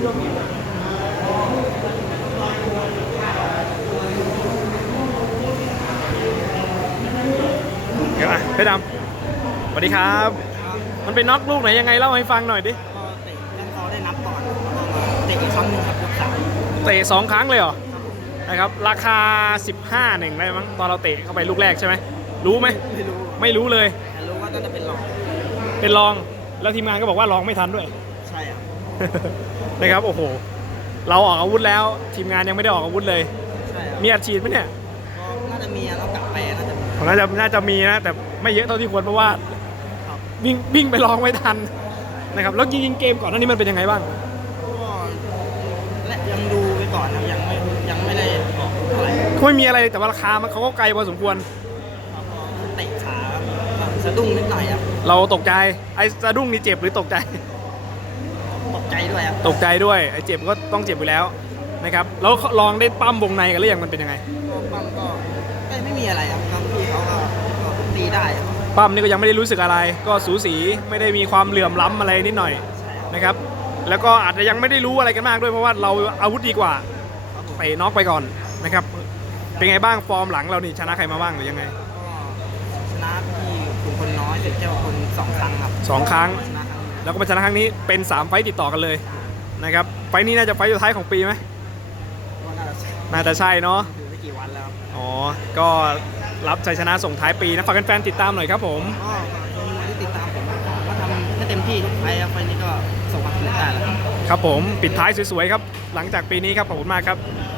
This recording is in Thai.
เดี๋ยวอะเพชรดำสวัสดีครับ มันเป็นน็อกลูกไหนยังไงเล่าให้ฟังหน่อยดิก็เตะยันคอได้นับก่อนแล้วก็มาเตะอีกครั้งหนึ่งครับยกสามเตะสองครั้งเลยเหรอนะครับ ราคา 15หนึ่งได้มั้งตอนเราเตะเข้าไปลูกแรกใช่ไหมรู้ไหมไม่รู้ไม่รู้เลย แต่รู้ว่าน่าจะเป็นรองเป็นรองแล้วทีมงานก็บอกว่าลองไม่ทันด้วยใช่ครับ นะครับโอ้โหเราออกอาวุธแล้ว ทีมงานยังไม่ได้ออกอาวุธเลย ใช่ครับมีอัดฉีดไหมเนี่ยก็น่าจะมีอะแล้วกลับไปน่าจะมีผมน่าจะน่าจะมีนะ แต่ไม่เยอะเท่าที่ควรเพราะว่าครับวิ่งวิ่งไปลองไม่ทันนะครับแล้วจริงๆเกมก่อนหน้านี้มันเป็นยังไงบ้าง ก็และยังดูไปก่อนครับยังไม่ยังไม่ได้ออกเท่าไหร่ก็ไม่มีอะไรแต่ว่าราคามันเขาก็ไกลพอสมควรครับก็เตะขาครับสะดุ้งนิดหน่อยครับเราตกใจไอ้สะดุ้งนี่เจ็บหรือตกใจตก ใจด้วยครับตกใจด้วยไอ้เจ็บก็ต้องเจ็บอยู่แล้วนะครับแล้วลองได้ปั้มวงในกันหรือยังมันเป็นยังไงก็ปั้มก็ไม่ไม่มีอะไรครับครับพี่เขาก็ก็ตีได้ครับปั้มนี่ก็ยังไม่ได้รู้สึกอะไร ก็สูสีไม่ได้มีความเหลื่อมล้ำอะไรนิดหน่อยใช่ครับนะครับ แล้วก็อาจจะยังไม่ได้รู้อะไรกันมากด้วยเพราะว่าเราอาวุธดีกว่าครับผมเตะน็อกไปก่อนนะครับ เป็นไงบ้างฟอร์มหลังเรานี่ชนะใครมาบ้างหรือยังไงก็ชนะที่คุณคนน้อยเสร็จเจ้าคนสองครั้งครับสองครั้ง ชนะครั้งหนึ่งแล้วก็มาชนะครั้งนี้เป็น 3 ไฟต์ติดต่อกันเลยนะครับ ไฟต์นี้น่าจะไฟต์สุดท้ายของปีไหมก็น่าจะใช่น่าจะใช่เนาะถือไม่กี่วันแล้วครับอ๋อ ก็รับชัยชนะส่งท้ายปีนะฝากแฟนๆติดตามหน่อยครับผม ก็คนมวยที่ติดตามผมก็ทำให้เต็มที่ทุกไฟล์ครับไฟล์นี้ก็ส่งความสำเร็จได้แล้วครับ ครับผม ปิดท้ายสวยๆครับ หลังจากปีนี้ครับ ขอบคุณมากครับค